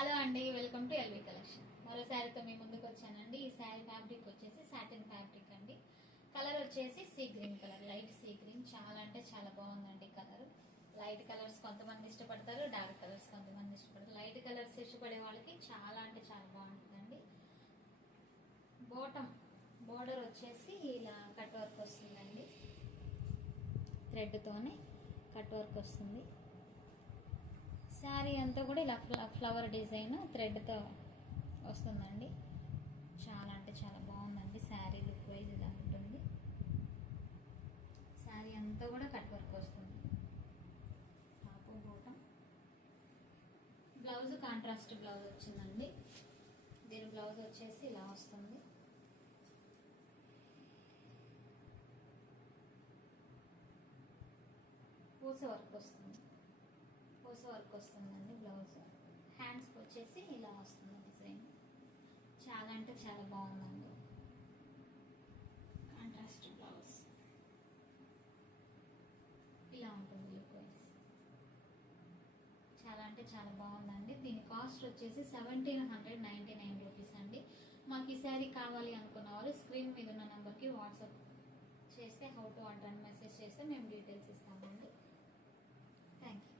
Hello అండి, welcome to LV collection. మరో శారీతో మీ ముందుకు వచ్చానండి. ఈ శారీ ఫ్యాబ్రిక్ వచ్చేసి సాటిన్ ఫ్యాబ్రిక్ అండి. కలర్ వచ్చేసి sea green colour, light sea green. చాలా అంటే చాలా బాగుందండి కలర్. లైట్ కలర్స్ కొంతమంది ఇష్టపడతారు, డార్క్ కలర్స్ కొంతమంది ఇష్టపడతారు. లైట్ కలర్స్ ఇష్టపడే వాళ్ళకి చాలా అంటే చాలా బాగుంటుందండి. బాటమ్ బోర్డర్ వచ్చేసి ఇలా కట్ వర్క్ వస్తుందండి, థ్రెడ్ తోనే కట్ వర్క్ వస్తుంది. శారీ అంతా కూడా ఇలా ఫ్లవర్ డిజైన్ థ్రెడ్తో వస్తుందండి. చాలా అంటే చాలా బాగుందండి. శారీ లుక్ వైజ్ ఇలా ఉంటుంది. శారీ అంతా కూడా కట్ వర్క్ వస్తుంది. Top bottom. Blouse contrast blouse వచ్చిందండి. దీని బ్లౌజ్ వచ్చేసి ఇలా వస్తుంది. పూస వర్క్ వస్తుంది, పూస వర్క్ వస్తుందండి బ్లౌజ్. హ్యాండ్స్కి వచ్చేసి ఇలా వస్తుంది డిజైన్. చాలా అంటే చాలా బాగుందండి. కాంట్రాస్ట్ బ్లౌజ్ ఇలా ఉంటుంది లుక్ వైజ్. చాలా అంటే చాలా బాగుందండి. దీని కాస్ట్ వచ్చేసి 1799 రూపీస్ అండి. మాకు ఈ శారీ కావాలి అనుకున్న వాళ్ళు స్క్రీన్ మీద ఉన్న నెంబర్కి వాట్సాప్ చేస్తే హౌ టు ఆర్డర్ అని మెసేజ్ చేస్తే మేము డీటెయిల్స్ ఇస్తామండి. Thank you.